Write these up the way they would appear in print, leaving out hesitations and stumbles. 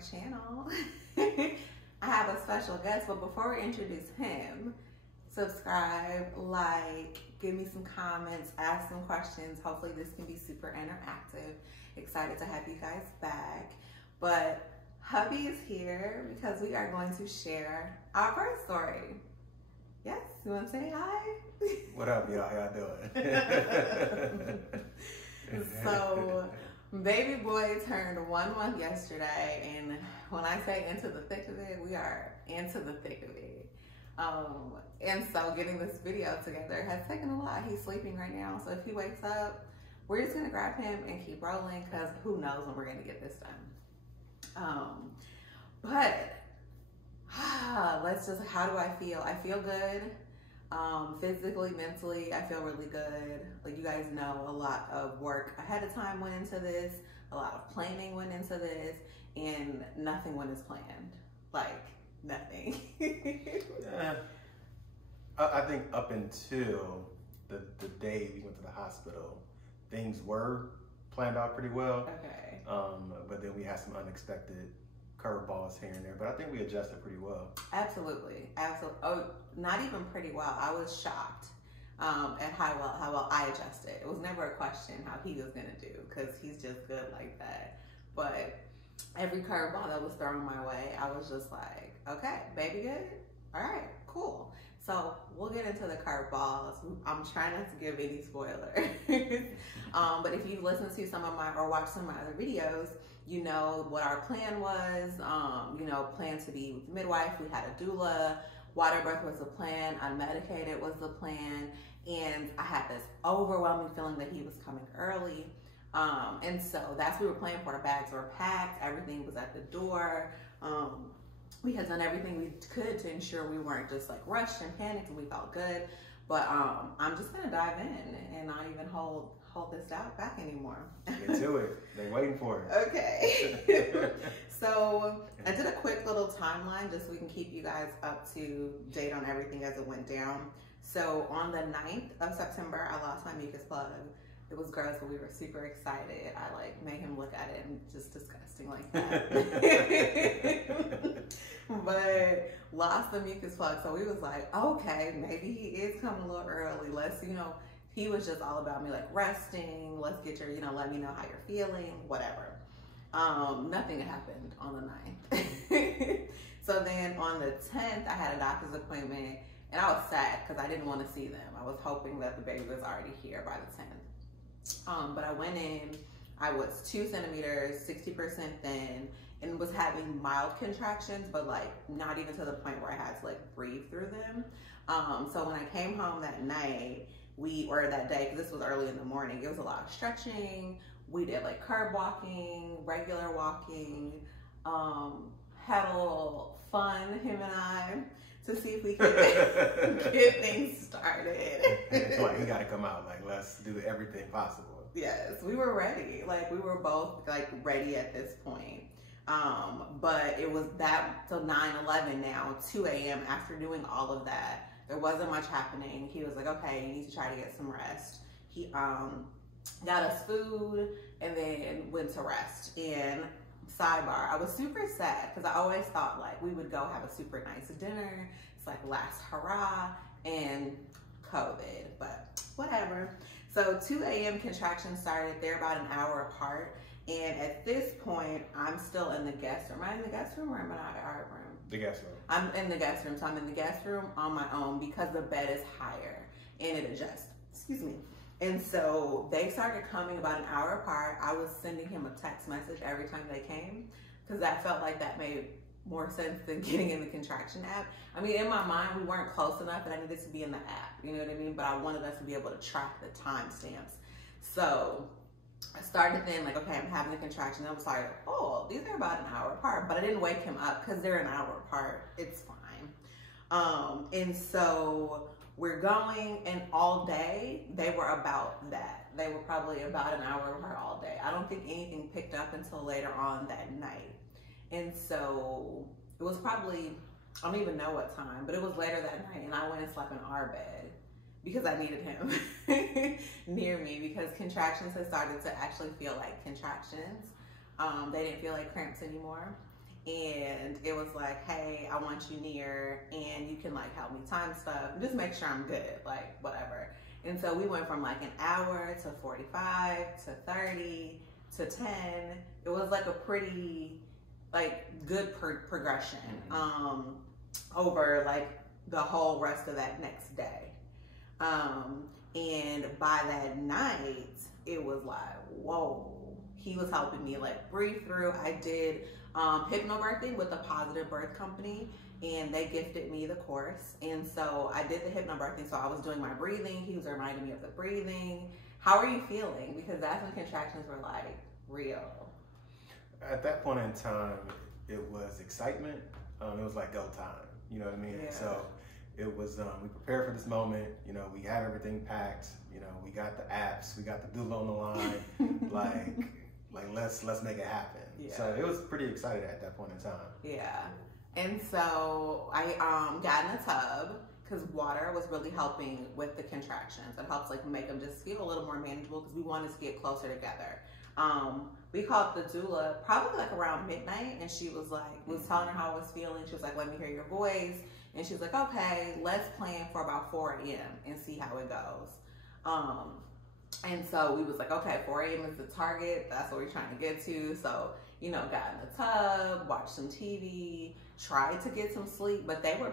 channel. I have a special guest, but before we introduce him, subscribe, like, give me some comments, ask some questions. Hopefully this can be super interactive. Excited to have you guys back. But hubby is here because we are going to share our birth story. Yes, you want to say hi? What up, y'all? How y'all doing? So, baby boy turned 1 month yesterday, and when I say into the thick of it, we are into the thick of it. And so getting this video together has taken a lot. He's sleeping right now, so if he wakes up, we're just gonna grab him and keep rolling, because who knows when we're gonna get this done. But let's just, how do I feel? I feel good. Physically, mentally, I feel really good. Like, you guys know, a lot of work ahead of time went into this, a lot of planning went into this, and nothing went as planned. Like, nothing. I think up until the day we went to the hospital, things were planned out pretty well. Okay. But then we had some unexpected curveballs here and there, but I think we adjusted pretty well. Absolutely, absolutely. Oh, not even pretty well. I was shocked at how well I adjusted. It was never a question how he was gonna do, because he's just good like that. But every curveball that was thrown my way, I was just like, okay, baby good? All right, cool. So we'll get into the curveballs. I'm trying not to give any spoilers. But if you've listened to some of my, or watched some of my other videos, you know what our plan was. You know, plan to be with the midwife. We had a doula. Water birth was the plan. Unmedicated was the plan. And I had this overwhelming feeling that he was coming early. And so that's what we were planning for. Our bags were packed. Everything was at the door. We had done everything we could to ensure we weren't just like rushed and panicked, and we felt good. But I'm just gonna dive in and not even hold this out back anymore. Get to it. They're waiting for it. Okay. So I did a quick little timeline just so we can keep you guys up to date on everything as it went down. So on the 9th of September, I lost my mucus plug. It was gross, but we were super excited. I like made him look at it and just disgusting like that. But lost the mucus plug. So we was like, okay, maybe he is coming a little early. Let's, you know, he was just all about me like resting. Let's get your, you know, let me know how you're feeling, whatever. Nothing happened on the 9th. So then on the 10th, I had a doctor's appointment, and I was sad because I didn't want to see them. I was hoping that the baby was already here by the 10th. But I went in, I was 2 centimeters, 60% thin, and was having mild contractions, but like not even to the point where I had to like breathe through them. So when I came home that night, or that day, because this was early in the morning, it was a lot of stretching. We did like curb walking, regular walking, had a little fun, him and I, to see if we could get things started. It's like, he gotta come out, like, let's do everything possible. Yes, we were ready. Like, we were both like ready at this point. But it was that, so 9/11 now, 2 a.m. after doing all of that, there wasn't much happening. He was like, okay, you need to try to get some rest. He got us food and then went to rest. And sidebar, I was super sad because I always thought like we would go have a super nice dinner. It's like last hurrah, and COVID, but whatever. So 2 a.m. contractions started. They're about an hour apart. And at this point, I'm still in the guest room. Am I in the guest room or am I in our room? The guest room. I'm in the guest room. So I'm in the guest room on my own because the bed is higher and it adjusts. Excuse me. And so they started coming about an hour apart. I was sending him a text message every time they came because that felt like that made more sense than getting in the contraction app. I mean, in my mind, we weren't close enough and I needed to be in the app, you know what I mean? But I wanted us to be able to track the timestamps. So I started then like, okay, I'm having a contraction. I was like, oh, these are about an hour apart, but I didn't wake him up because they're an hour apart. It's fine. And so we're going, and all day they were about that. They were probably about an hour apart all day. I don't think anything picked up until later on that night. And so it was probably, I don't even know what time, but it was later that night, and I went and slept in our bed because I needed him near me because contractions had started to actually feel like contractions. They didn't feel like cramps anymore. and it was like, hey, I want you near, and you can like help me time stuff, just make sure I'm good, like whatever. And so we went from like an hour to 45 to 30 to 10. It was like a pretty like good progression over like the whole rest of that next day. And by that night, it was like, whoa, he was helping me like breathe through. I did Hypno Birthing with a Positive Birth Company, and they gifted me the course. And so I did the Hypno Birthing. So I was doing my breathing. He was reminding me of the breathing. How are you feeling? Because that's when contractions were like real. At that point in time, it was excitement. It was like go time. You know what I mean? Yeah. So it was, we prepared for this moment. You know, we had everything packed. You know, we got the apps, we got the doula on the line. like let's make it happen. Yeah. So it was pretty excited at that point in time. Yeah. And so I got in a tub because water was really helping with the contractions. It helps like make them just feel a little more manageable because we wanted to get closer together. We called the doula probably like around midnight, and she was like, was telling her how I was feeling. She was like, let me hear your voice. And she was like, okay, let's plan for about 4 a.m. and see how it goes. And so we was like, okay, 4 a.m. is the target. That's what we're trying to get to. So, you know, got in the tub, watched some TV, tried to get some sleep, but they were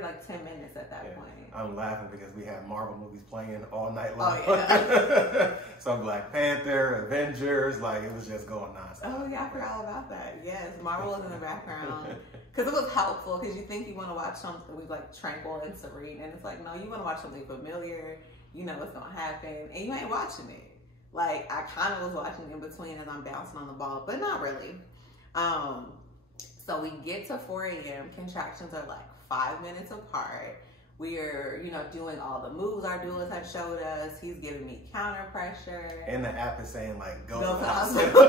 like 10 minutes at that point. I'm laughing because we had Marvel movies playing all night long. Oh, yeah. So Black Panther, Avengers, like it was just going nonstop. Oh, yeah, I forgot all about that. Yes, Marvel was in the background. Because it was helpful, because you think you want to watch something like tranquil and serene, and it's like, no, you want to watch something familiar, you know what's going to happen, and you ain't watching it. Like, I kind of was watching in between as I'm bouncing on the ball, but not really. So we get to 4 a.m. Contractions are like 5 minutes apart. We are, you know, doing all the moves our doulas have showed us. He's giving me counter pressure. And the app is saying like, go to to the the hospital.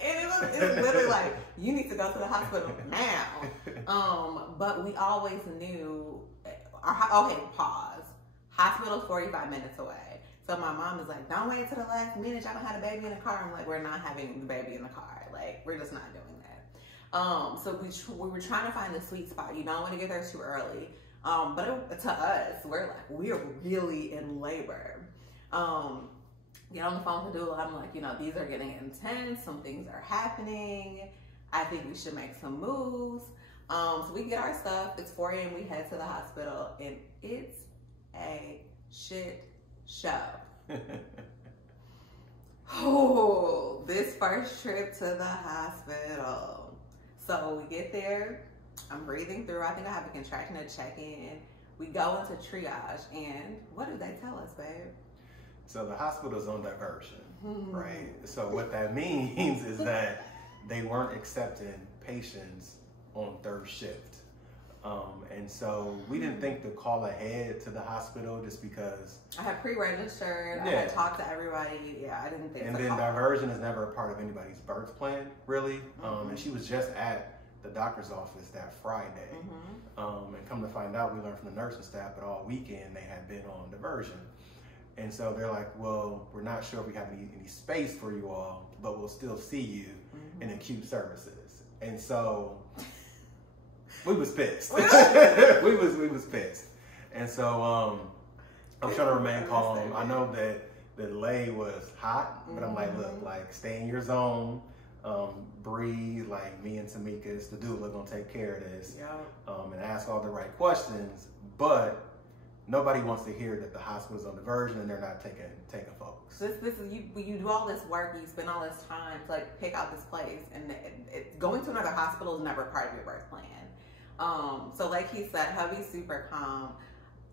And it was literally like, you need to go to the hospital now. But we always knew, okay, pause. Hospital's 45 minutes away. So my mom is like, don't wait till the last minute. Y'all don't have a baby in the car. I'm like, we're not having the baby in the car. Like, we're just not doing that. So we were trying to find the sweet spot. You don't want to get there too early. But to us, we're really in labor. Get on the phone with doula. I'm like, you know, these are getting intense. Some things are happening. I think we should make some moves. So we get our stuff. It's 4 a.m. We head to the hospital, and it's a shit show. Oh, this first trip to the hospital. So we get there. I'm breathing through. I think I have a contraction to check in. We go into triage, and what do they tell us, babe? So the hospital's on diversion, right? So what that means is that they weren't accepting patients on third shift. And so we didn't think to call ahead to the hospital just because I had pre-registered. I had talked to everybody. Yeah, I didn't think. And then diversion is never a part of anybody's birth plan, really. And she was just at the doctor's office that Friday. And come to find out, we learned from the nursing staff that all weekend they had been on diversion. And so they're like, well, we're not sure if we have any space for you all, but we'll still see you in acute services. And so we was pissed. we was pissed. And so I'm trying to remain calm. I know that the lay was hot, but I'm like, look, like stay in your zone, breathe. Like me and Tamika's the doula gonna take care of this, and ask all the right questions. But nobody wants to hear that the hospital's on diversion and they're not taking folks. This is you do all this work, you spend all this time to like pick out this place, and going to another hospital is never part of your birth plan. So like he said, hubby's super calm.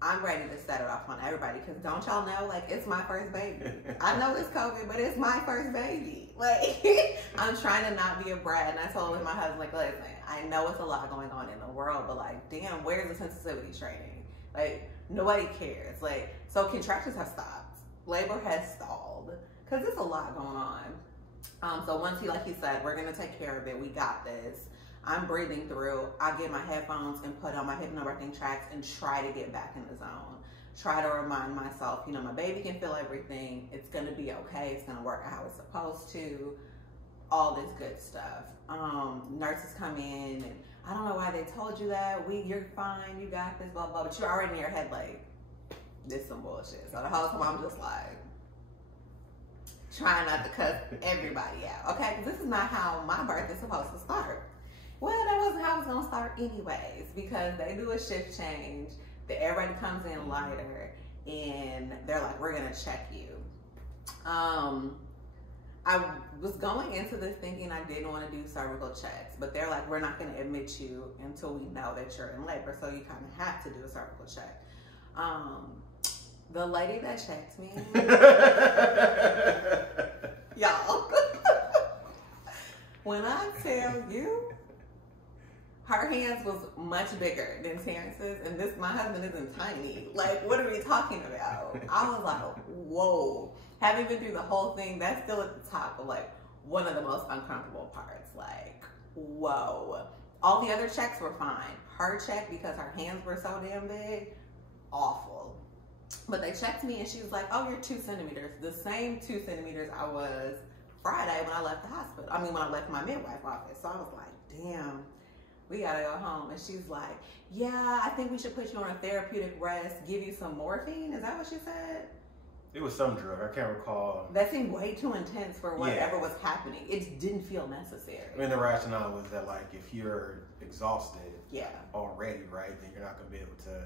I'm ready to set it off on everybody because don't y'all know, like, it's my first baby. I know it's COVID, but it's my first baby. Like, I'm trying to not be a brat, and I told my husband, like, listen, I know it's a lot going on in the world, but like, damn, where's the sensitivity training? Like, nobody cares. Like, so contractions have stopped. Labor has stalled because there's a lot going on. So once like he said, we're gonna take care of it. We got this. I'm breathing through. I get my headphones and put on my Hypnobirthing tracks and try to get back in the zone. Try to remind myself, you know, my baby can feel everything. It's gonna be okay. It's gonna work how it's supposed to. all this good stuff. Nurses come in and I don't know why they told you that. You're fine, you got this, blah, blah. But you're already in your head like, this some bullshit. So the whole time I'm just like, trying not to cuss everybody out. Okay, because this is not how my birth is supposed to start. Well, that wasn't how it was going to start anyways, because they do a shift change, that everybody comes in lighter, and they're like, we're going to check you. I was going into this thinking I didn't want to do cervical checks, but they're like, we're not going to admit you until we know that you're in labor, so you kind of have to do a cervical check. The lady that checked me, y'all, when I tell you, her hands was much bigger than Terrence's, and my husband isn't tiny. Like, what are we talking about? I was like, whoa. Having been through the whole thing, that's still at the top of like one of the most uncomfortable parts. Like, whoa. All the other checks were fine. Her check, because her hands were so damn big, awful. But they checked me and she was like, oh, you're 2 centimeters. The same 2 centimeters I was Friday when I left the hospital. I mean, when I left my midwife office. So I was like, damn, we gotta go home. And she's like, yeah, I think we should put you on a therapeutic rest, give you some morphine. Is that what she said? It was some drug. I can't recall. That seemed way too intense for whatever was happening. It didn't feel necessary. I mean, the rationale was that, like, if you're exhausted already, right, then you're not going to be able to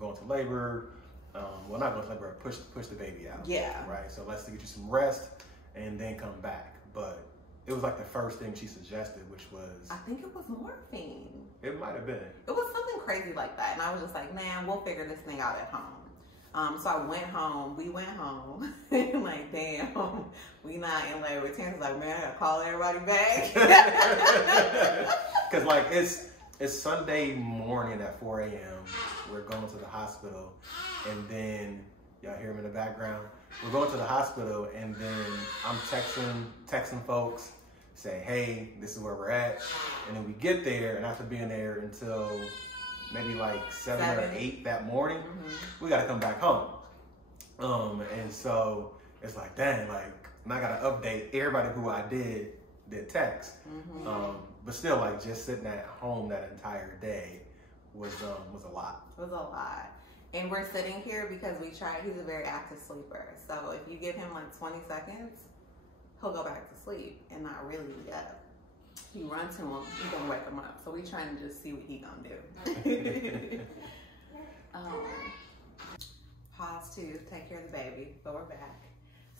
go into labor. Well, not go into labor, push the baby out. Yeah. Right? So let's get you some rest and then come back. But it was like the first thing she suggested, which was... I think it was morphine. It might have been. It was something crazy like that. And I was just like, man, we'll figure this thing out at home. So I went home, we went home, like, damn, we not in labor. Terrence was like, man, I gotta call everybody back. Cause like, it's Sunday morning at 4 a.m. We're going to the hospital, and then, y'all hear him in the background? We're going to the hospital, and then I'm texting folks, say, hey, this is where we're at. And then we get there, and after being there until maybe like 7 or 8 that morning, we gotta come back home. And so it's like, dang, like, and I gotta update everybody who I did text. But still, like, just sitting at home that entire day was a lot. It was a lot. And we're sitting here because he's a very active sleeper. So if you give him like 20 seconds, he'll go back to sleep and not really be up. You run to him, you're gonna wake him up. So we trying to just see what he gonna do. Pause to take care of the baby, but we're back.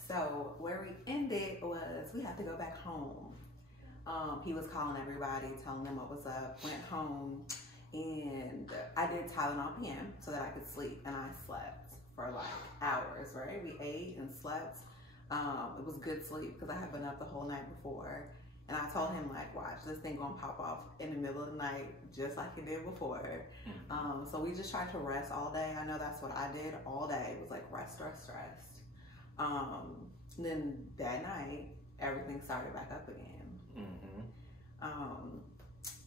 So where we ended was we had to go back home. He was calling everybody, telling them what was up, went home, and I did Tylenol PM so that I could sleep, and I slept for like hours, right? We ate and slept. It was good sleep because I had been up the whole night before. And I told him, like, watch, this thing gonna pop off in the middle of the night, just like it did before. So we just tried to rest all day. I know that's what I did all day. It was like rest. Then that night, everything started back up again.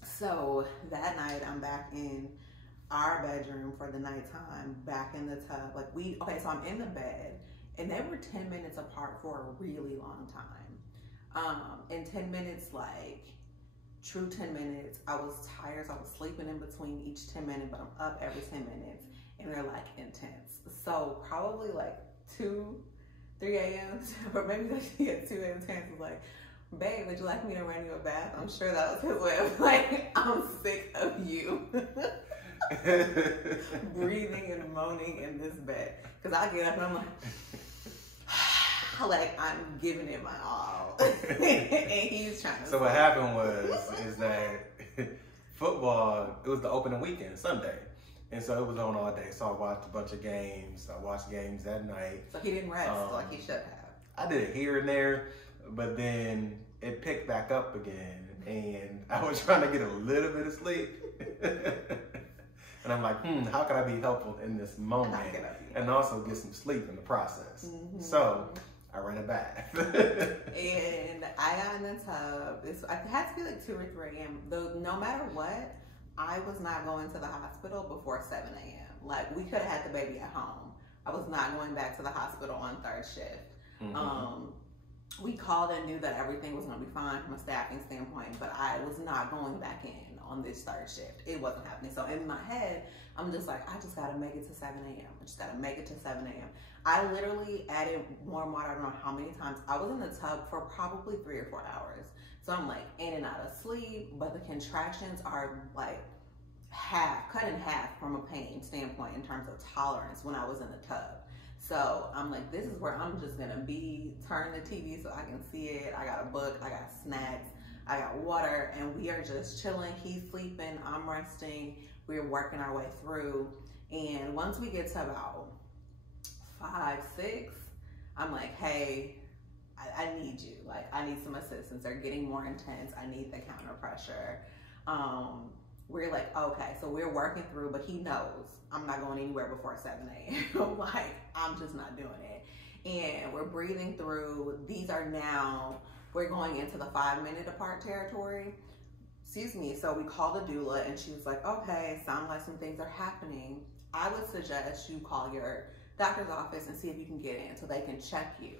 So that night, I'm back in our bedroom for the nighttime, back in the tub. Like so I'm in the bed, and they were 10 minutes apart for a really long time. In 10 minutes, like true 10 minutes, I was tired, so I was sleeping in between each 10 minutes, but I'm up every 10 minutes, and they're like intense. So probably like 2, 3 a.m. or maybe at 2 a.m. Terrence was like, babe, would you like me to run you a bath? I'm sure that was his way of like, I'm sick of you. Breathing and moaning in this bed. Because I get up and I'm like I'm giving it my all. And he's trying to. So what happened is that football, it was the opening weekend, Sunday. And so it was on all day. So I watched a bunch of games. I watched games that night. So he didn't rest like he should have. I did it here and there, but then it picked back up again. And I was trying to get a little bit of sleep. And I'm like, how can I be helpful in this moment and also get some sleep in the process? So I ran it back. And I got in the tub. It had to be like 2 or 3 a.m. No matter what, I was not going to the hospital before 7 a.m. Like, we could have had the baby at home. I was not going back to the hospital on third shift. we called and knew that everything was going to be fine from a staffing standpoint, but I was not going back in on this third shift. It wasn't happening. So in my head, I'm just like, I just got to make it to 7 a.m. I just got to make it to 7 a.m. I literally added warm water. I don't know how many times. I was in the tub for probably 3 or 4 hours. So I'm like in and out of sleep, but the contractions are like cut in half from a pain standpoint in terms of tolerance when I was in the tub. So I'm like, this is where I'm just gonna be, turn the TV so I can see it. I got a book, I got snacks, I got water, and we are just chilling. He's sleeping, I'm resting. We're working our way through. And once we get to about 5, 6, I'm like, hey, I need you. Like, I need some assistance. They're getting more intense. I need the counter pressure. We're like, okay, so we're working through, but he knows I'm not going anywhere before 7 a.m. Like, I'm just not doing it. And we're breathing through. These are now, we're going into the 5-minute apart territory. Excuse me. So we called a doula and she was like, okay, sounds like some things are happening. I would suggest you call your doctor's office and see if you can get in so they can check you.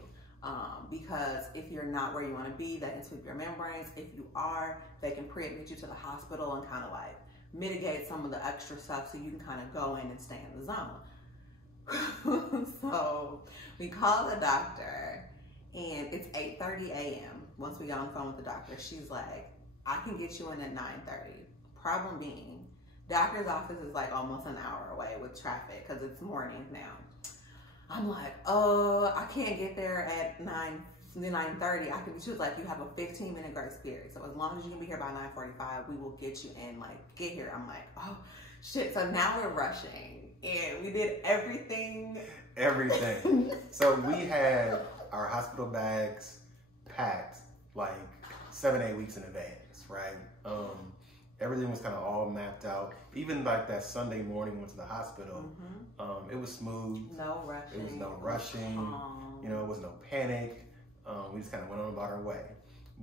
Because if you're not where you want to be, they can sweep your membranes. If you are, they can pre-admit you to the hospital and kind of like mitigate some of the extra stuff so you can kind of go in and stay in the zone. So we call the doctor and it's 8:30 a.m. Once we got on the phone with the doctor, she's like, I can get you in at 9:30. Problem being, doctor's office is like almost an hour away with traffic because it's morning now. I'm like, I can't get there at 9:30. She was like, you have a 15-minute grace period. So as long as you can be here by 9:45, we will get you in, like, get here. I'm like, oh, shit. So now we're rushing. And we did everything. Everything. So we had our hospital bags packed like 7-8 weeks in advance, right? Everything was kind of all mapped out. Even like that Sunday morning, went to the hospital. It was smooth. No rushing. It was no rushing. You know, it was no panic. We just kind of went on about our way.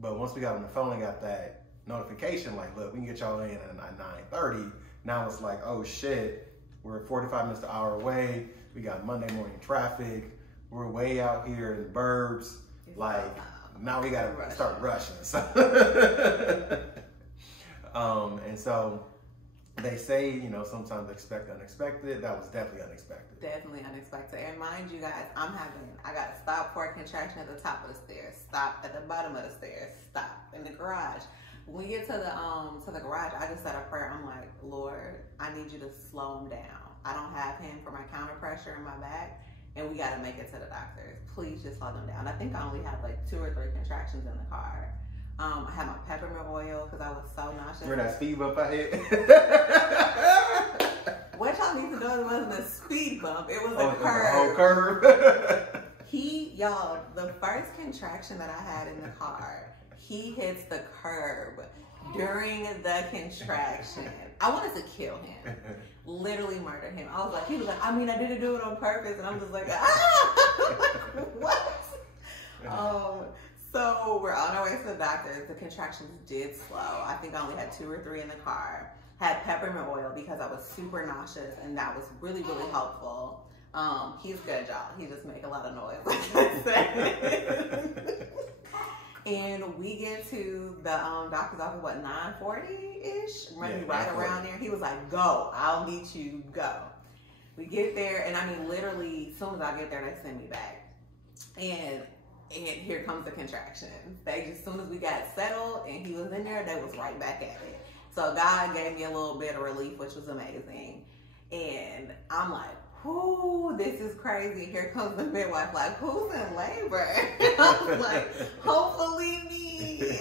But once we got on the phone and got that notification, like, look, we can get y'all in at 9:30. Now it's like, oh shit, we're 45 minutes to an hour away. We got Monday morning traffic. We're way out here in the burbs. Like, now we gotta start rushing. So and so they say, you know, sometimes expect the unexpected. That was definitely unexpected. Definitely unexpected. And mind you guys, I got to stop for a contraction at the top of the stairs, stop at the bottom of the stairs, stop in the garage. When we get to the garage, I just said a prayer. I'm like, Lord, I need you to slow him down. I don't have him for my counter pressure in my back, and we got to make it to the doctors. Please just slow them down. I think I only had like 2 or 3 contractions in the car. I had my peppermint oil because I was so nauseous. Remember that speed bump I hit? What y'all need to know, it wasn't a speed bump. It was a curve. A whole curve. Y'all, the first contraction that I had in the car, he hits the curb during the contraction. I wanted to kill him. Literally murder him. He was like, I mean, I didn't do it on purpose. And I'm just like, what? So we're on our way to the doctor. The contractions did slow. I think I only had 2 or 3 in the car. Had peppermint oil because I was super nauseous, and that was really, really helpful. He's good, y'all. He just make a lot of noise, like I said. And we get to the doctor's office, what, 9:40-ish? Running right around there. He was like, go, I'll meet you, go. We get there, and I mean, literally, as soon as I get there, they send me back. And here comes the contraction. As soon as we got settled and he was in there, they was right back at it. So God gave me a little bit of relief, which was amazing. And I'm like, whoo, this is crazy. Here comes the midwife, like, who's in labor? I'm like, hopefully me.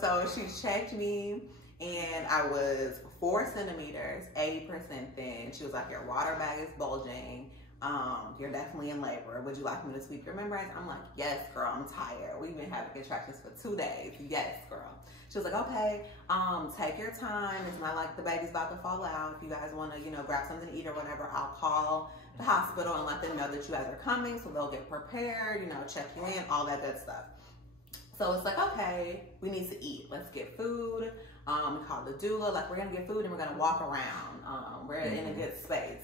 So she checked me, and I was 4 centimeters, 80% thin. She was like, your water bag is bulging. You're definitely in labor. Would you like me to sweep your membranes? I'm like, yes, girl, I'm tired. We've been having contractions for 2 days. Yes, girl. She was like, okay, take your time. It's not like the baby's about to fall out. If you guys want to, you know, grab something to eat or whatever, I'll call the hospital and let them know that you guys are coming, so they'll get prepared, you know, check you in, all that good stuff. So it's like, okay, we need to eat. Let's get food. We call the doula. Like, we're going to get food and we're going to walk around. We're in a good space.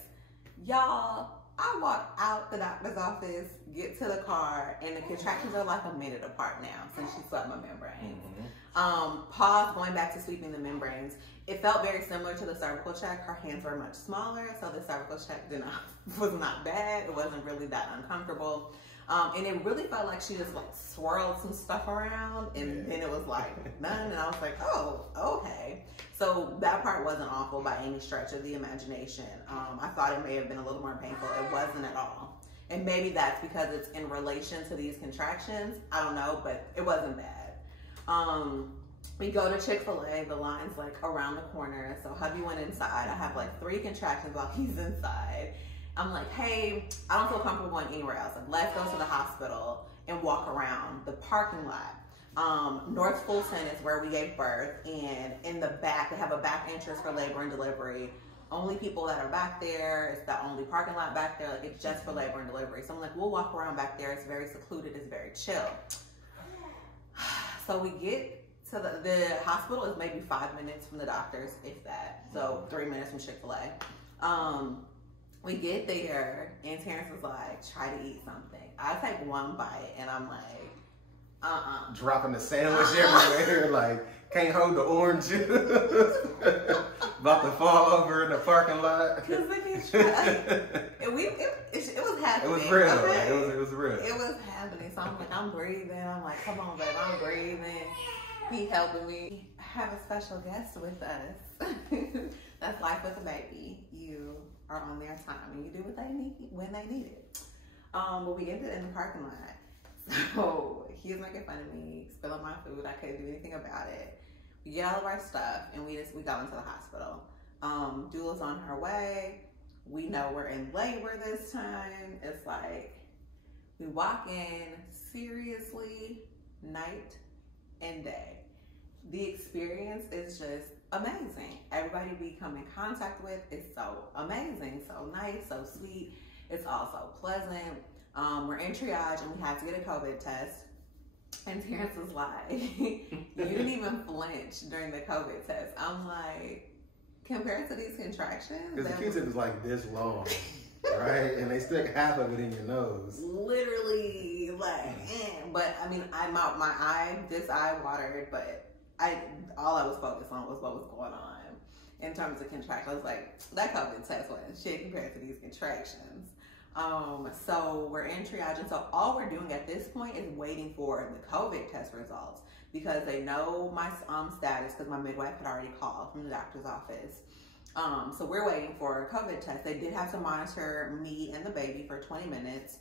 Y'all, I walk out the doctor's office, get to the car, and the contractions are like a minute apart now since she swept my membranes. Pause, going back to sweeping the membranes. It felt very similar to the cervical check. Her hands were much smaller, so the cervical check was not bad. It wasn't really that uncomfortable. And it really felt like she just like swirled some stuff around, and then it was like none. And I was like, oh, okay. So that part wasn't awful by any stretch of the imagination. I thought it may have been a little more painful. It wasn't at all. And maybe that's because it's in relation to these contractions. I don't know, but it wasn't bad. We go to Chick-fil-A, the line's like around the corner. So hubby went inside. I have like 3 contractions while he's inside. I'm like, hey, I don't feel comfortable going anywhere else. Like, let's go to the hospital and walk around the parking lot. North Fulton is where we gave birth, and in the back, they have a back entrance for labor and delivery. Only people that are back there, it's the only parking lot back there, like it's just for labor and delivery. So I'm like, we'll walk around back there. It's very secluded, it's very chill. So we get to the hospital is maybe 5 minutes from the doctor's, if that. So 3 minutes from Chick-fil-A. We get there, and Terrence was like, try to eat something. I take one bite, and I'm like, Dropping the sandwich everywhere, like, can't hold the orange juice. About to fall over in the parking lot. Cause it was happening. It was real. Okay? It was real. It was happening. So I'm like, I'm breathing. I'm like, come on, babe, I'm breathing. He helping me. Have a special guest with us. That's life with a baby. You are on their time, and you do what they need when they need it. But we ended in the parking lot. So he was making fun of me, spilling my food. I couldn't do anything about it. We get all of our stuff, and we go into the hospital. Doula's on her way. We know we're in labor this time. It's like we walk in, seriously, night and day. The experience is just amazing. Everybody we come in contact with is so amazing, so nice, so sweet. It's all so pleasant. We're in triage, and we had to get a COVID test. And Terrence was like, you didn't even flinch during the COVID test. I'm like, compared to these contractions? Because the Q-tip is like this long, right? And they stick half of it in your nose. Literally, like, but I mean, this eye watered, but all I was focused on was what was going on in terms of contractions. I was like, that COVID test wasn't shit compared to these contractions. So we're in triage, and so all we're doing at this point is waiting for the COVID test results, because they know my status, because my midwife had already called from the doctor's office. So we're waiting for a COVID test. They did have to monitor me and the baby for 20 minutes.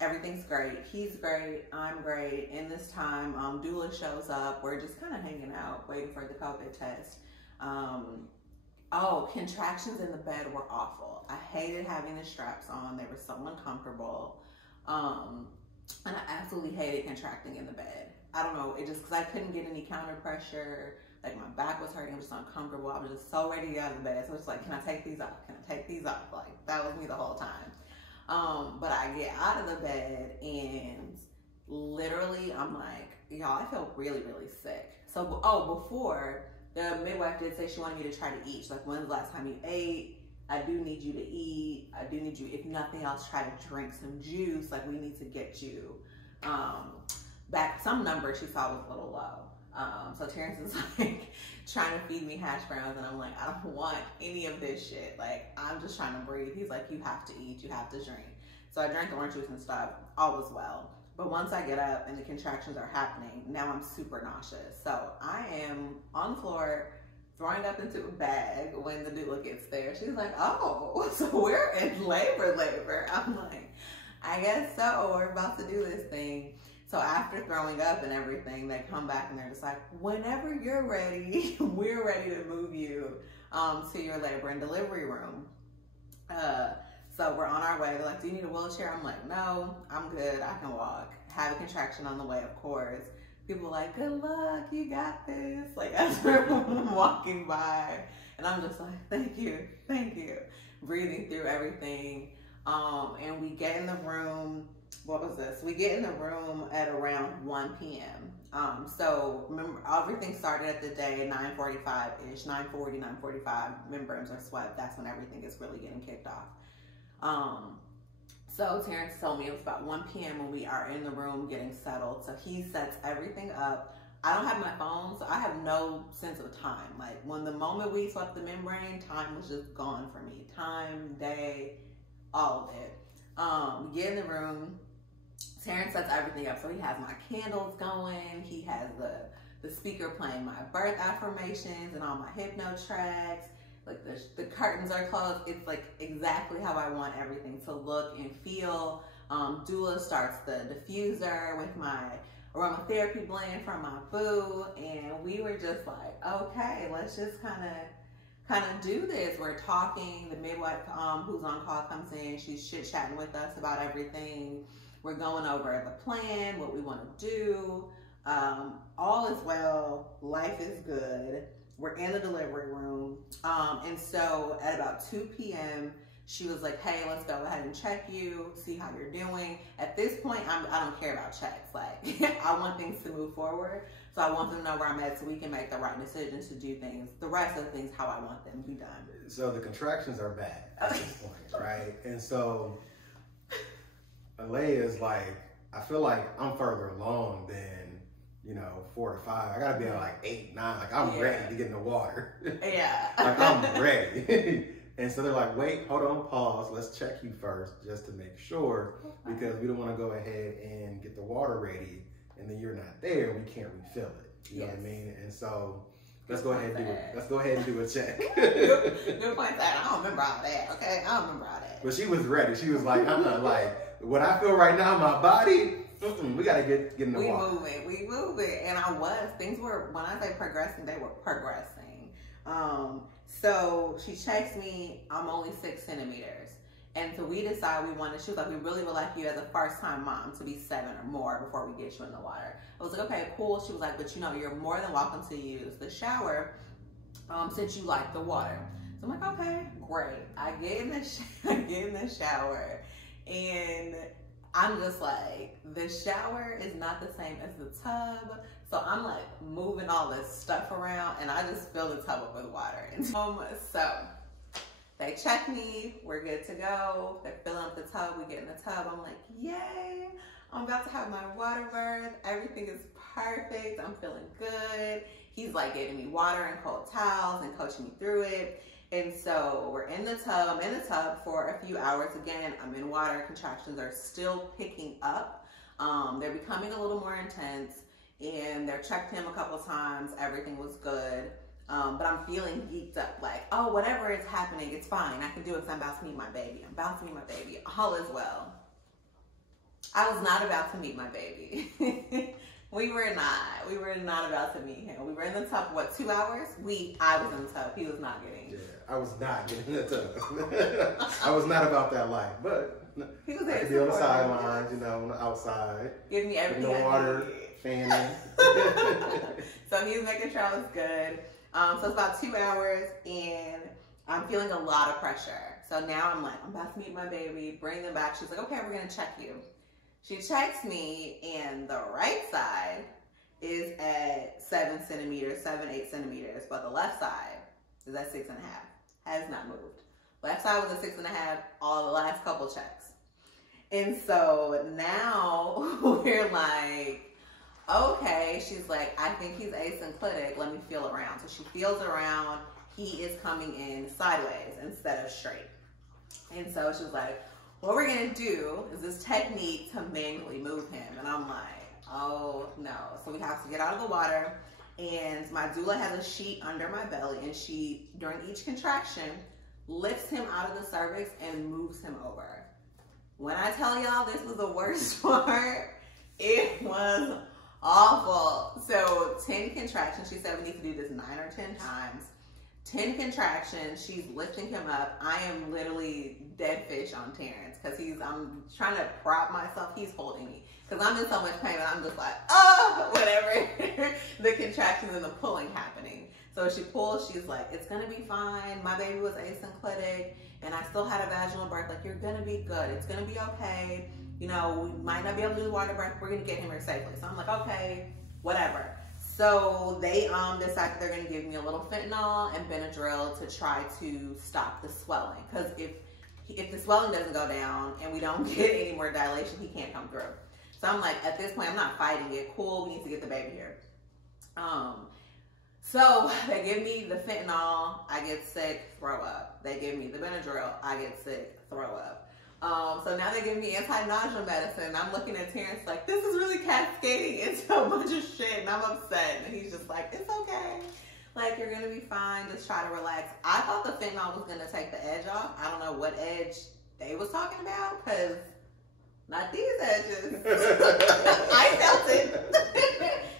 Everything's great. He's great. I'm great. In this time, doula shows up. We're just kind of hanging out, waiting for the COVID test. Contractions in the bed were awful. I hated having the straps on. They were so uncomfortable. And I absolutely hated contracting in the bed. I don't know, because I couldn't get any counter pressure. Like, my back was hurting. I was just uncomfortable. I was just so ready to get out of the bed. So it's like, can I take these off? Can I take these off? Like, that was me the whole time. But I get out of the bed, and literally I'm like, y'all, I feel really, really sick. So, before, the midwife did say she wanted me to try to eat. She's like, when's the last time you ate? I do need you to eat. I do need you, if nothing else, try to drink some juice. Like, we need to get you back. Some number she saw was a little low. So Terrence is like trying to feed me hash browns, and I'm like, I don't want any of this shit. Like, I'm just trying to breathe. He's like, you have to eat, you have to drink. So I drank orange juice and stuff. All was well. But once I get up and the contractions are happening, now I'm super nauseous. So I am on the floor, throwing up into a bag when the doula gets there. She's like, oh, so we're in labor. I'm like, I guess so. We're about to do this thing. So after throwing up and everything, they come back and they're just like, whenever you're ready, we're ready to move you to your labor and delivery room. So we're on our way. They're like, do you need a wheelchair? I'm like, no, I'm good. I can walk. Have a contraction on the way, of course. People are like, good luck, you got this. Like, as we're walking by. And I'm just like, thank you. Breathing through everything. And we get in the room. What was this? We get in the room at around 1 p.m. So remember, everything started at the day 9:45-ish, 9:40, 9:45. Membranes are swept. That's when everything is really getting kicked off. So Terrence told me it was about 1 p.m. when we are in the room getting settled. So he sets everything up. I don't have my phone, so I have no sense of time. Like, when the moment we swept the membrane, time was just gone for me. Time, day, all of it. We get in the room. Terrence sets everything up. So he has my candles going. He has the speaker playing my birth affirmations and all my hypno tracks. Like, the curtains are closed. It's like exactly how I want everything to look and feel. Doula starts the diffuser with my aromatherapy blend from my boo, and we were just like, okay, let's just kind of do this. We're talking. The midwife who's on call comes in. She's chit-chatting with us about everything. We're going over the plan, what we want to do. All is well. Life is good. We're in the delivery room. And so at about 2 p.m., she was like, hey, let's go ahead and check you, see how you're doing. At this point, I don't care about checks. Like, I want things to move forward. So I want them to know where I'm at so we can make the right decisions to do things, the rest of the things how I want them to be done. So the contractions are bad at this point, right? And so Alea is like, I feel like I'm further along than, 4 to 5. I gotta be at like 8, 9. Like, I'm ready to get in the water. Yeah. Like, I'm ready. And so they're like, wait, hold on, pause. Let's check you first just to make sure, because we don't want to go ahead and get the water ready and then you're not there. We can't refill it. You know what I mean? And so let's go ahead and do it. Let's go ahead and do a check. Good point. I don't remember all that. Okay, I don't remember all that. But she was ready. She was like, like what I feel right now in my body, we gotta get in the water. We moving, and things were, when I say progressing, they were progressing. So she checks me, I'm only 6 centimeters. And so we decide she was like, we really would like you as a first-time mom to be 7 or more before we get you in the water. I was like, okay, cool. She was like, but you're more than welcome to use the shower since you like the water. So I'm like, okay, great. I get in the shower, and I'm just like, the shower is not the same as the tub. So I'm like moving all this stuff around, and I just fill the tub up with water. And so they check me, we're good to go. They're filling up the tub, we get in the tub. I'm like, yay, I'm about to have my water birth. Everything is perfect, I'm feeling good. He's like giving me water and cold towels and coaching me through it. And so we're in the tub. I'm in the tub for a few hours. Again, I'm in water. Contractions are still picking up. They're becoming a little more intense, and they're checked him a couple times. Everything was good. But I'm feeling geeked up, like, oh, whatever is happening, it's fine. I can do it because I'm about to meet my baby. I'm about to meet my baby. All is well. I was not about to meet my baby. We were not about to meet him. We were in the tub, what, 2 hours? I was in the tub. He was not getting. Yeah, I was not getting in the tub. I was not about that life, but he was there to be on the sidelines, on the outside. Giving me everything. In the water, fanning. So he was making sure I was good. So it's about 2 hours, and I'm feeling a lot of pressure. So now I'm like, I'm about to meet my baby, bring them back. She's like, okay, we're going to check you. She checks me, and the right side is at 7 centimeters, 7, 8 centimeters, but the left side is at 6.5. Has not moved. Left side was at 6.5, all the last couple checks. And so now we're like, okay, she's like, I think he's asynclitic. Let me feel around. So she feels around. He is coming in sideways instead of straight. And so she was like, what we're going to do is this technique to manually move him. And I'm like, oh no. So we have to get out of the water. And my doula has a sheet under my belly. And she, during each contraction, lifts him out of the cervix and moves him over. When I tell y'all this was the worst part, it was awful. So 10 contractions. She said we need to do this 9 or 10 times. 10 contractions. She's lifting him up. I am literally dead fish on Terrence because I'm trying to prop myself. He's holding me because I'm in so much pain. And I'm just like, oh, whatever. The contractions and the pulling happening. So she pulls. She's like, it's going to be fine. My baby was asynclitic and I still had a vaginal birth. Like, you're going to be good. It's going to be okay. We might not be able to do the water birth. We're going to get him here safely. So I'm like, okay, whatever. So they decide that they're going to give me a little fentanyl and Benadryl to try to stop the swelling. Because if if the swelling doesn't go down and we don't get any more dilation, he can't come through. So I'm like, at this point, I'm not fighting it. Cool, we need to get the baby here. So they give me the fentanyl, I get sick, throw up. They give me the Benadryl, I get sick, throw up. So now they give me anti-nausea medicine. I'm looking at Terrence like, this is really cascading into a bunch of shit, and I'm upset. And he's just like, it's okay. Like, you're gonna be fine, just try to relax. I thought the fentanyl was gonna take the edge off. I don't know what edge they was talking about, because not these edges. I felt it.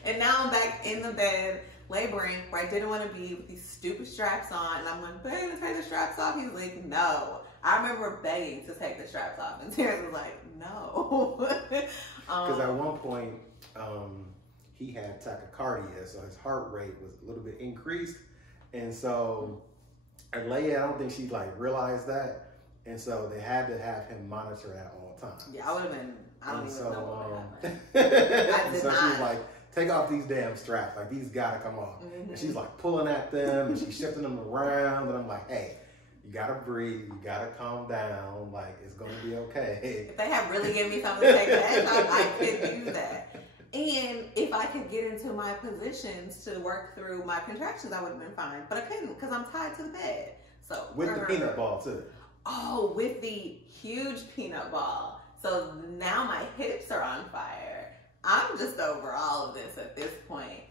And now I'm back in the bed, laboring, where I didn't want to be with these stupid straps on. And I'm like, babe, take the straps off. He's like, no. I remember begging to take the straps off. And Terrence was like, no. Because at one point, he had tachycardia, so his heart rate was a little bit increased. And so, and Leia, I don't think she like realized that. And so they had to have him monitor at all times. Yeah, I would have been, I don't even know what would have happened. So she was like, take off these damn straps. Like, these gotta come off. And she's like pulling at them and she's shifting them around. And I'm like, hey, you gotta breathe. You gotta calm down. Like, it's gonna be okay. If they had really given me something to take the edge off, I could do that. And if I could get into my positions to work through my contractions, I would have been fine. But I couldn't because I'm tied to the bed. So with the peanut ball too. Oh, with the huge peanut ball. So now my hips are on fire. I'm just over all of this at this point.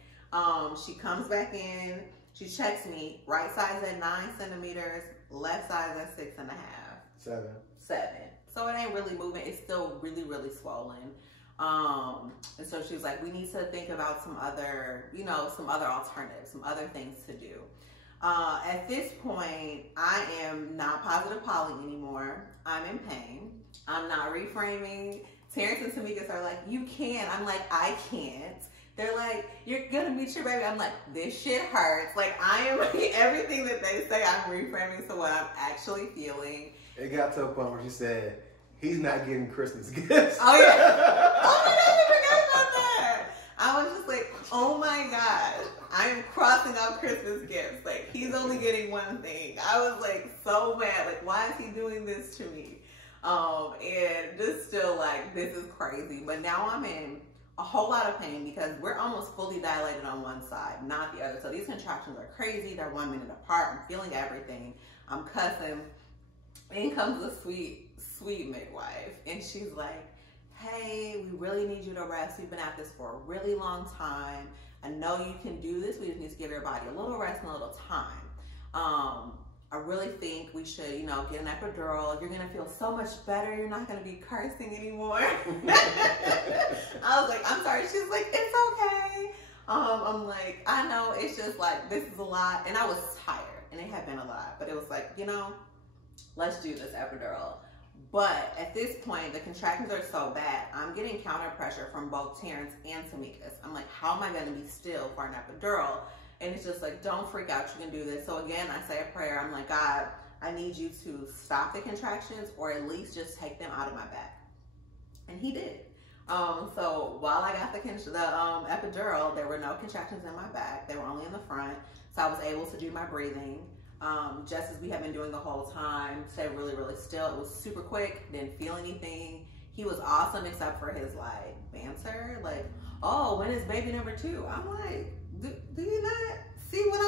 She comes back in. She checks me. Right size at 9 centimeters. Left size at 6.5. 7. So it ain't really moving. It's still really, really swollen. And so she was like, we need to think about some other, some other alternatives, some other things to do. At this point, I am not positive poly anymore. I'm in pain. I'm not reframing. Terrence and Tamika's are like, you can. I'm like, I can't. They're like, you're gonna meet your baby. I'm like, this shit hurts. Like, I am everything that they say, I'm reframing to what I'm actually feeling. It got to a point where she said, he's not getting Christmas gifts. Oh yeah. Oh my God, I forgot about that. I was just like, oh my God, I am crossing out Christmas gifts. Like, he's only getting one thing. I was like so mad. Like, why is he doing this to me? And just still like, this is crazy. But now I'm in a whole lot of pain because we're almost fully dilated on one side, not the other. So these contractions are crazy. They're 1 minute apart. I'm feeling everything. I'm cussing. In comes the sweet midwife. And she's like, hey, we really need you to rest. We've been at this for a really long time. I know you can do this. We just need to give your body a little rest and a little time. I really think we should, get an epidural. You're gonna feel so much better. You're not gonna be cursing anymore. I was like, I'm sorry. She's like, it's okay. I'm like, I know, it's just like, this is a lot. And I was tired and it had been a lot, but it was like, let's do this epidural. But at this point, the contractions are so bad, I'm getting counter pressure from both Terrence and Tamika's. I'm like, how am I gonna be still for an epidural? And it's just like, don't freak out, you can do this. So again, I say a prayer. I'm like, God, I need you to stop the contractions or at least just take them out of my back. And he did. So while I got the epidural, there were no contractions in my back. They were only in the front. So I was able to do my breathing. Just as we have been doing the whole time, stay really, really still. It was super quick, didn't feel anything. He was awesome except for his like banter, like, oh, when is baby number 2? I'm like, do you not see what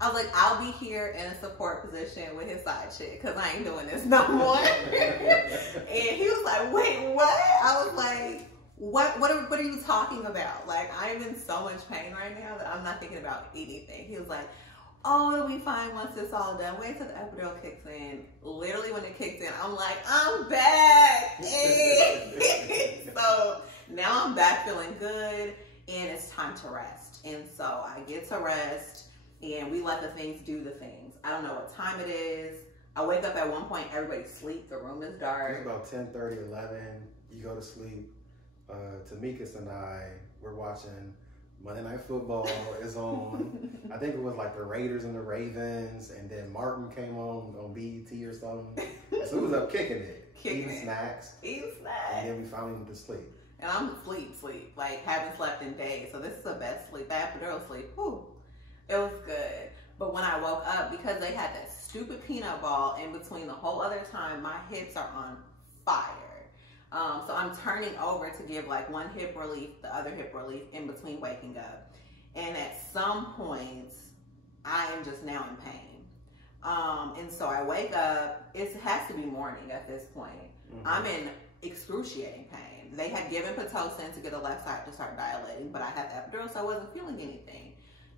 I was like, I'll be here in a support position with his side chick because I ain't doing this no more. And he was like, wait, what? I was like, what are you talking about? Like, I'm in so much pain right now that I'm not thinking about anything. He was like, oh, it'll be fine once it's all done. Wait till the epidural kicks in. Literally when it kicked in, I'm like, I'm back. So now I'm back feeling good and it's time to rest. And so I get to rest and we let the things do the things. I don't know what time it is. I wake up at one point, everybody's asleep, the room is dark. It's about 10:30, 11, you go to sleep. Tamika's and I, we're watching Monday Night Football is on. I think it was like the Raiders and the Ravens, and then Martin came on BET or something. So we was up kicking it. Eating snacks. And then we finally went to sleep. And I'm sleep, like haven't slept in days. So this is the best sleep. That epidural sleep, whew, it was good. But when I woke up, because they had that stupid peanut ball in between the whole other time, my hips are on fire. So I'm turning over to give like one hip relief, the other hip relief in between waking up. And at some points, I am just now in pain. And so I wake up, it has to be morning at this point. I'm in excruciating pain. They had given Pitocin to get the left side to start dilating, but I had epidural, so I wasn't feeling anything.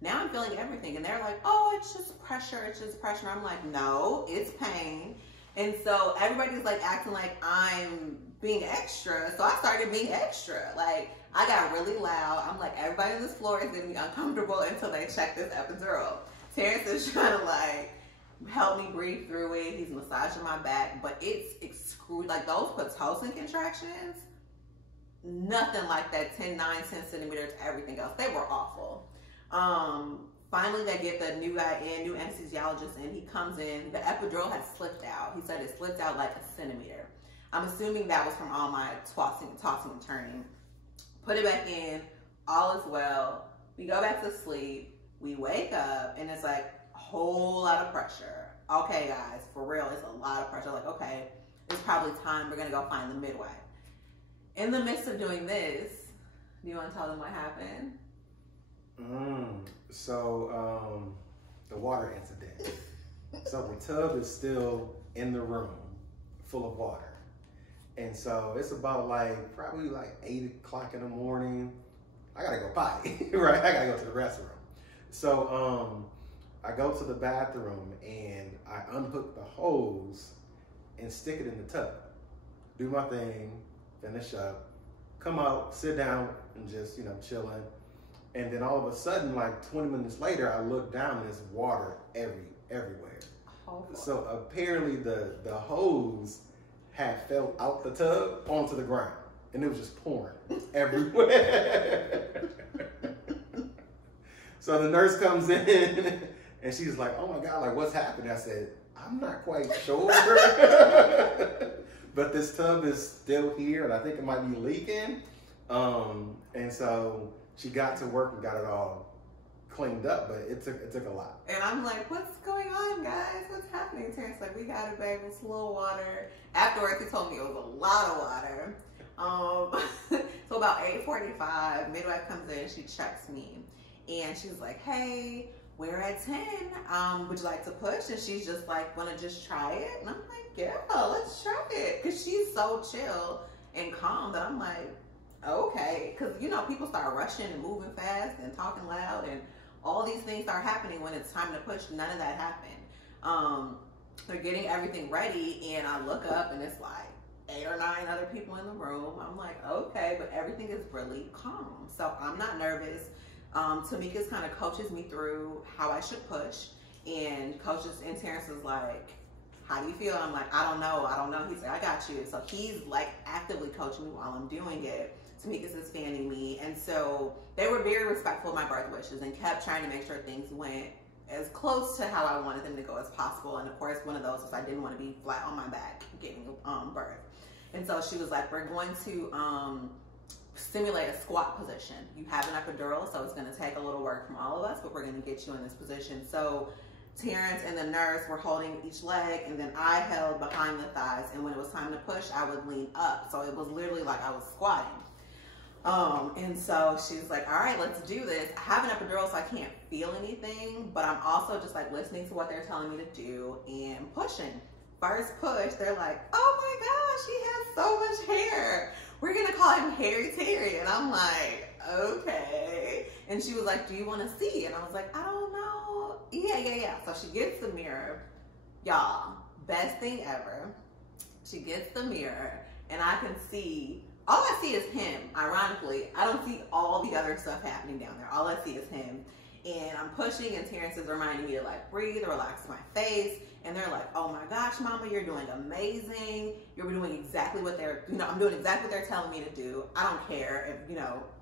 Now I'm feeling everything. And they're like, oh, it's just pressure, it's just pressure. I'm like, no, it's pain. And so everybody's like acting like I'm being extra. So I started being extra. Like, I got really loud. I'm like, everybody on this floor is getting me uncomfortable until they check this epidural. Terrence is trying to like help me breathe through it. He's massaging my back, but it's excruciating. Like those Pitocin contractions, nothing like that 10, 9, 10 centimeters, everything else. They were awful. Finally, they get the new guy in, new anesthesiologist in. He comes in. The epidural had slipped out. He said it slipped out like a centimeter. I'm assuming that was from all my tossing and turning. Put it back in. All is well. We go back to sleep. We wake up, and it's like a whole lot of pressure. Okay, guys, for real, it's a lot of pressure. Like, okay, it's probably time. We're going to go find the midwife. In the midst of doing this, do you want to tell them what happened? So, the water incident. So the tub is still in the room, full of water. And so it's about like, probably like 8 o'clock in the morning. I gotta go potty, right? I gotta go to the restroom. So, I go to the bathroom and I unhook the hose and stick it in the tub. Do my thing, finish up, come out, sit down and just, chilling. And then all of a sudden, like 20 minutes later, I look down and there's water everywhere. Oh, so apparently the hose had fell out the tub onto the ground and it was just pouring everywhere. So the nurse comes in and she's like, oh my God, like what's happening? I said, I'm not quite sure. But this tub is still here and I think it might be leaking. And so she got to work and got it all cleaned up, but it took a lot. And I'm like, what's going on, guys? What's happening? Terrence like, we got it, babe. It's a little water. Afterwards, he told me it was a lot of water. So about 8:45, midwife comes in, she checks me, and she's like, hey, we're at 10. Would you like to push? And she's just like, wanna just try it? And I'm like, yeah, let's try it. Cause she's so chill and calm that I'm like, okay, because people start rushing and moving fast and talking loud and all these things start happening when it's time to push. None of that happened. They're getting everything ready and I look up and it's like 8 or 9 other people in the room. I'm like, okay, but everything is really calm. So I'm not nervous. Tamika's kind of coaches me through how I should push, and Terrence is like, how do you feel? I'm like, I don't know. He's like, I got you. So he's like actively coaching me while I'm doing it. Tamika's is fanning me. And so they were very respectful of my birth wishes and kept trying to make sure things went as close to how I wanted them to go as possible. And of course, one of those was I didn't want to be flat on my back giving birth. And so she was like, we're going to simulate a squat position. You have an epidural, so it's going to take a little work from all of us, but we're going to get you in this position. So Terrence and the nurse were holding each leg, and then I held behind the thighs. And when it was time to push, I would lean up. So it was literally like I was squatting. And so she was like, all right, let's do this. I have an epidural, so I can't feel anything, but I'm also just like listening to what they're telling me to do and pushing. First push, they're like, oh my gosh, he has so much hair. We're gonna call him Hairy Terry. And I'm like, okay. And she was like, do you wanna see? And I was like, I don't know. Yeah. So she gets the mirror. Y'all, best thing ever. She gets the mirror and I can see, all I see is him. Ironically, I don't see all the other stuff happening down there. All I see is him. And I'm pushing and Terrence is reminding me to like breathe, relax my face. And they're like, oh my gosh, mama, you're doing amazing. You're doing exactly what I'm doing exactly what they're telling me to do. I don't care if,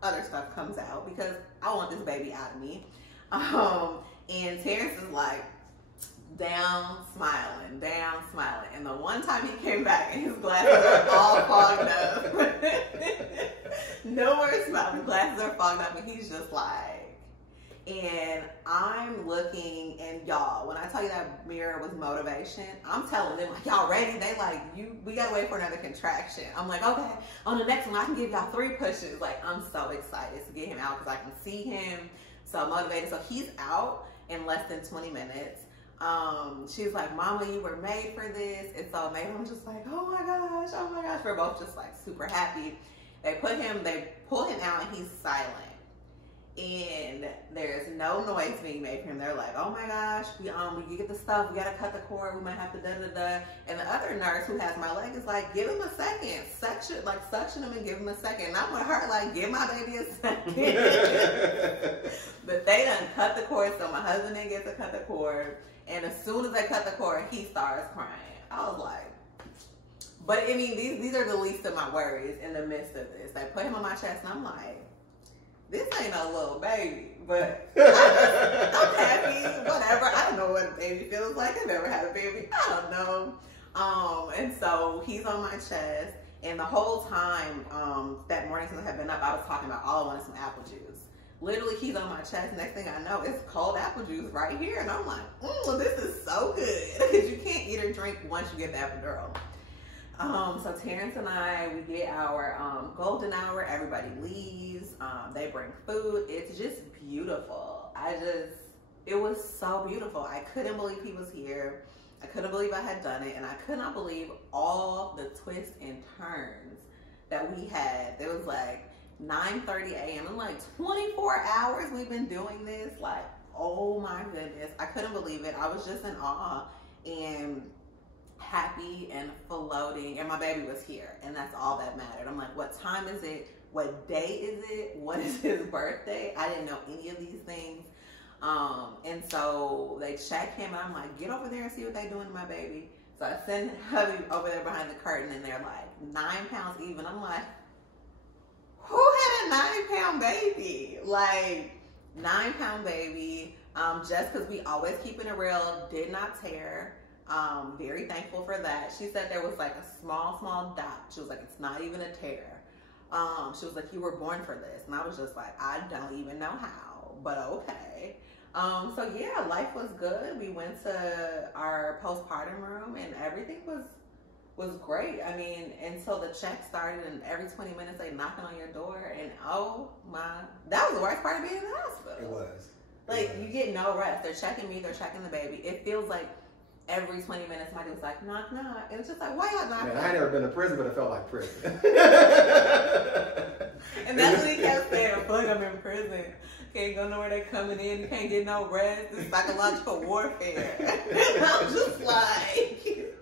other stuff comes out because I want this baby out of me. And Terrence is like, down smiling. And the one time he came back and his glasses are all fogged up. No more smiling. Glasses are fogged up and he's just like, And I'm looking, and y'all, when I tell you that mirror was motivation, I'm telling them, like, y'all ready? They like, we gotta wait for another contraction. I'm like, okay, on the next one, I can give y'all 3 pushes. Like, I'm so excited to get him out because I can see him, so motivated. So he's out in less than 20 minutes. She's like, Mama, you were made for this. It's so amazing. I'm just like, oh my gosh. We're both just like super happy. They pull him out, and he's silent. And there's no noise being made for him. They're like, oh my gosh, we get the stuff, we gotta cut the cord, we might have to da-da-da. And the other nurse who has my leg is like, give him a second. Suction him and give him a second. And I'm with her like, give my baby a second. But they done cut the cord, so my husband didn't get to cut the cord. And as soon as they cut the cord, he starts crying. I was like, but I mean, these are the least of my worries in the midst of this. They put him on my chest, and I'm like, this ain't no little baby, but I'm happy, whatever. I don't know what a baby feels like. I never had a baby. I don't know. And so he's on my chest, and the whole time, that morning since I had been up, I was talking about all I wanted some apple juice. Literally, he's on my chest. Next thing I know, it's cold apple juice right here. And I'm like, this is so good. Because you can't eat or drink once you get the epidural. So Terrence and I, we get our golden hour. Everybody leaves. They bring food. It's just beautiful. It was so beautiful. I couldn't believe he was here. I couldn't believe I had done it. And I could not believe all the twists and turns that we had. There was like 9:30 a.m. and like 24 hours we've been doing this. Like, oh my goodness. I couldn't believe it. I was just in awe and happy and floating, and my baby was here, and that's all that mattered. I'm like, what time is it? What day is it? What is his birthday? I didn't know any of these things. And so they check him, and I'm like, get over there and see what they doing to my baby. So I send hubby over there behind the curtain, and they're like 9 pounds even. I'm like, who had a 9-pound baby? Like, 9-pound baby. Just because we always keeping it real, did not tear. Very thankful for that. She said there was like a small dot. She was like, it's not even a tear. She was like, you were born for this. And I was just like, I don't even know how, but okay. So yeah, life was good. We went to our postpartum room, and everything was great. I mean, until the check started, and every 20 minutes they knocking on your door, and oh my, that was the worst part of being in the hospital. It was. Like, you get no rest. They're checking me, they're checking the baby. It feels like every 20 minutes somebody was like, knock, knock. And it's just like, why y'all knock? Man, I ain't never been to prison, but it felt like prison. And that's what he kept saying. I feel like I'm in prison. Can't go nowhere, they coming in, you can't get no rest. It's psychological warfare. And I'm just like,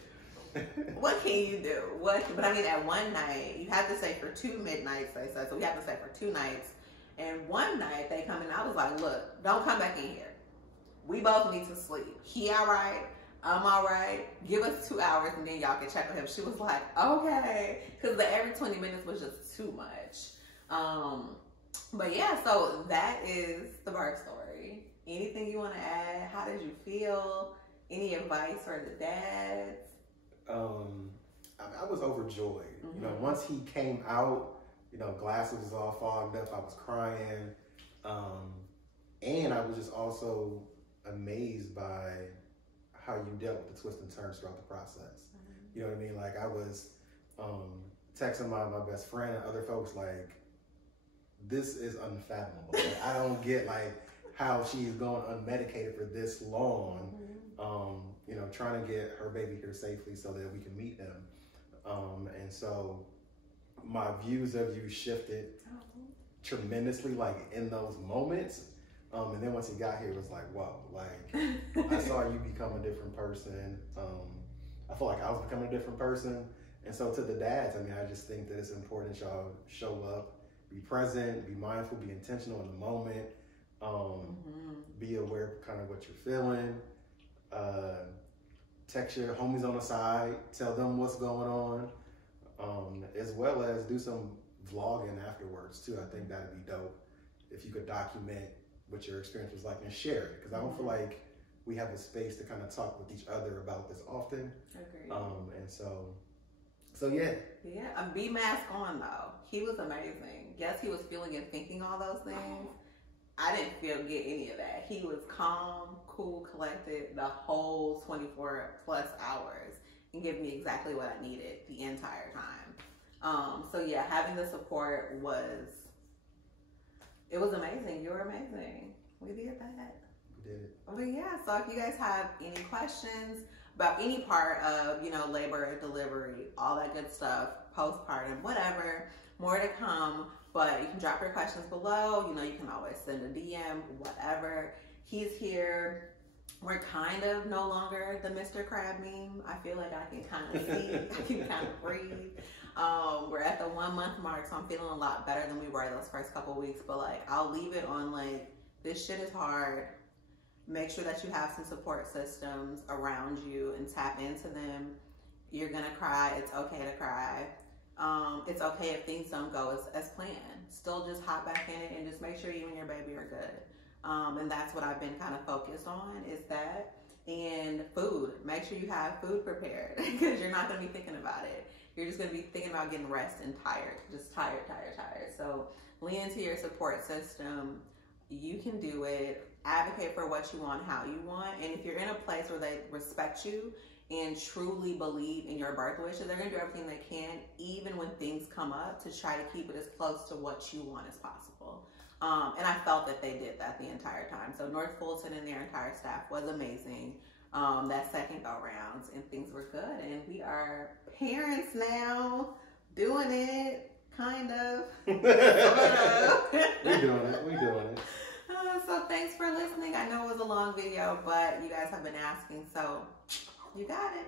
what can you do? But I mean, at one night, you have to stay for 2 midnights, they said. So we have to stay for 2 nights. And one night they come in, I was like, look, don't come back in here. We both need to sleep. He all right? I'm all right. Give us 2 hours and then y'all can check on him. She was like, okay. Because the every 20 minutes was just too much. But yeah, so that is the birth story. Anything you want to add? How did you feel? Any advice for the dads? I was overjoyed. Mm-hmm. You know, once he came out, you know, glasses was all fogged up. I was crying. And I was just also amazed by how you dealt with the twists and turns throughout the process. Mm-hmm. You know what I mean? Like, I was texting my best friend and other folks like, this is unfathomable. Like, I don't get like how she's going unmedicated for this long. Mm-hmm. You know, trying to get her baby here safely so that we can meet them. And so my views of you shifted tremendously, like in those moments. And then once he got here, it was like, whoa, like I saw you become a different person. I felt like I was becoming a different person. And so to the dads, I mean, I just think that it's important y'all show up, be present, be mindful, be intentional in the moment, be aware of kind of what you're feeling, text your homies on the side, tell them what's going on, as well as do some vlogging afterwards too. I think that'd be dope if you could document what your experience was like and share it, because I don't feel like we have a space to kind of talk with each other about this often. Agreed. And so yeah. Yeah, B mask on though. He was amazing. Yes, he was feeling and thinking all those things. I didn't get any of that. He was calm, cool, collected the whole 24 plus hours and gave me exactly what I needed the entire time. So yeah, having the support was amazing. You were amazing. We did that. We did it. But yeah, so if you guys have any questions about any part of, you know, labor, delivery, all that good stuff, postpartum, whatever, more to come. But you can drop your questions below. You know, you can always send a DM, whatever. He's here. We're kind of no longer the Mr. Crab meme. I feel like I can kind of see, I can kind of breathe. We're at the 1 month mark, so I'm feeling a lot better than we were those first couple weeks. But like, I'll leave it on like, this shit is hard. Make sure that you have some support systems around you and tap into them. You're gonna cry. It's okay to cry. It's okay if things don't go as planned. Still just hop back in it and just make sure you and your baby are good. And that's what I've been kind of focused on, is that. And food. Make sure you have food prepared, because you're not going to be thinking about it. You're just going to be thinking about getting rest and tired. Just tired. So lean into your support system. You can do it. Advocate for what you want, how you want. And if you're in a place where they respect you and truly believe in your birth wishes, they're going to do everything they can, even when things come up, to try to keep it as close to what you want as possible. And I felt that they did that the entire time. So North Fulton and their entire staff was amazing. That second go round, and things were good. And we are parents now, doing it, kind of. We're doing it. So thanks for listening. I know it was a long video, but you guys have been asking, so you got it.